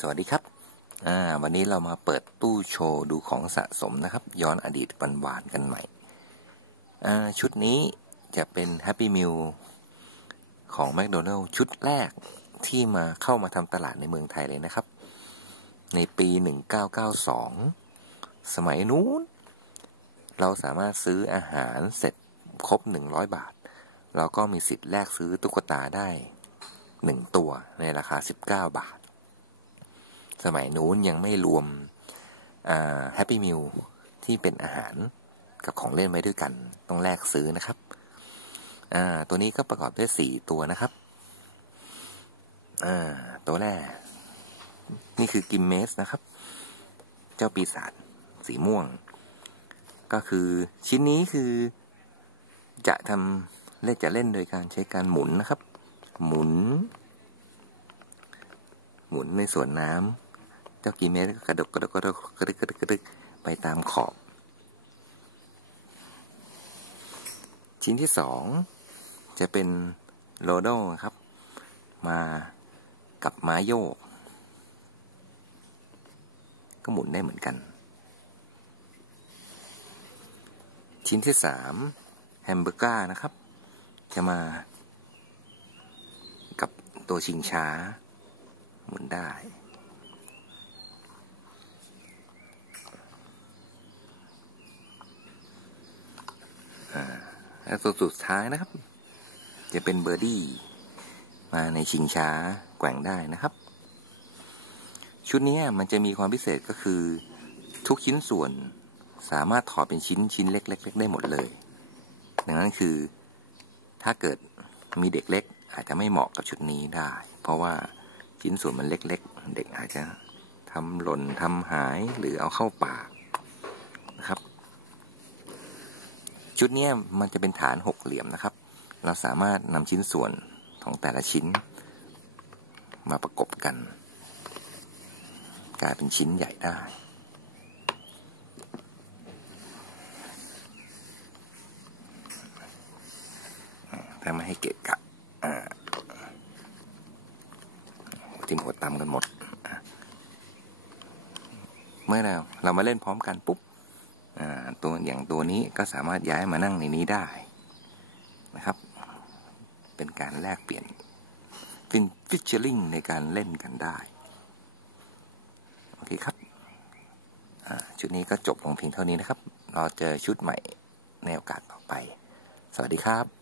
สวัสดีครับอ่าวันนี้เรามาเปิดตู้โชว์ดูของสะสมนะครับ ย้อนอดีตวันวานกันใหม่อ่าชุดนี้จะเป็น Happy Meal ของ McDonald ชุดแรกที่มาเข้ามาทำตลาดในเมืองไทยเลยนะครับ ในปี 1992 สมัยนู้น เราสามารถซื้ออาหารเสร็จครบ 100 บาท เราก็มีสิทธิ์แลกซื้อตุ๊กตาได้ 1 ตัวในราคา 19 บาท สมัยนู้นยังไม่รวมแฮปปี้มิลที่เป็นอาหารกับของเล่นไว้ด้วยกัน ต้องแลกซื้อนะครับ ตัวนี้ก็ประกอบด้วยสี่ตัวนะครับ ตัวแรก นี่คือกิมเมสนะครับ เจ้าปีศาจสีม่วง ก็คือชิ้นนี้คือจะทำเล่นจะเล่นโดยการใช้การหมุนนะครับ หมุน หมุนในส่วนน้ำ จ้ากิมเมสกระดกกระดกกระดกกระดึกกระดึกกระดึกไปตามขอบ ชิ้นที่สองจะเป็นโรโดครับ มากับม้าโยก ก็หมุนได้เหมือนกัน ชิ้นที่สามแฮมเบอร์ก้านะครับ จะมากับตัวชิงช้า หมุนได้ แล้วตัวสุดท้ายนะครับ จะเป็นเบอร์ดี้มาในชิงช้าแกว่งได้นะครับ ชุดนี้มันจะมีความพิเศษก็คือทุกชิ้นส่วนสามารถถอดเป็นชิ้นชิ้นเล็กๆได้หมดเลย ดังนั้นคือถ้าเกิดมีเด็กเล็ก อาจจะไม่เหมาะกับชุดนี้ได้ เพราะว่าชิ้นส่วนมันเล็ก ๆ เด็กอาจจะทำหล่นทำหายหรือเอาเข้าปากนะครับ ชุดนี้มันจะเป็นฐานหกเหลี่ยมนะครับ เราสามารถนำชิ้นส่วนของแต่ละชิ้น มาประกบกัน กลายเป็นชิ้นใหญ่ได้ถ้าไม่ให้เกะกะทิมหัวตำกันหมด เมื่อเราเรามาเล่นพร้อมกันปุ๊บ ตัวอย่างตัวนี้ก็สามารถย้ายมานั่งในนี้ได้นะครับ เป็นการแลกเปลี่ยนเป็นฟิชเชอร์ลิงในการเล่นกันได้ โอเคครับชุดนี้ก็จบลงเพียงเท่านี้นะครับ เราเจอชุดใหม่ในโอกาสต่อไป สวัสดีครับ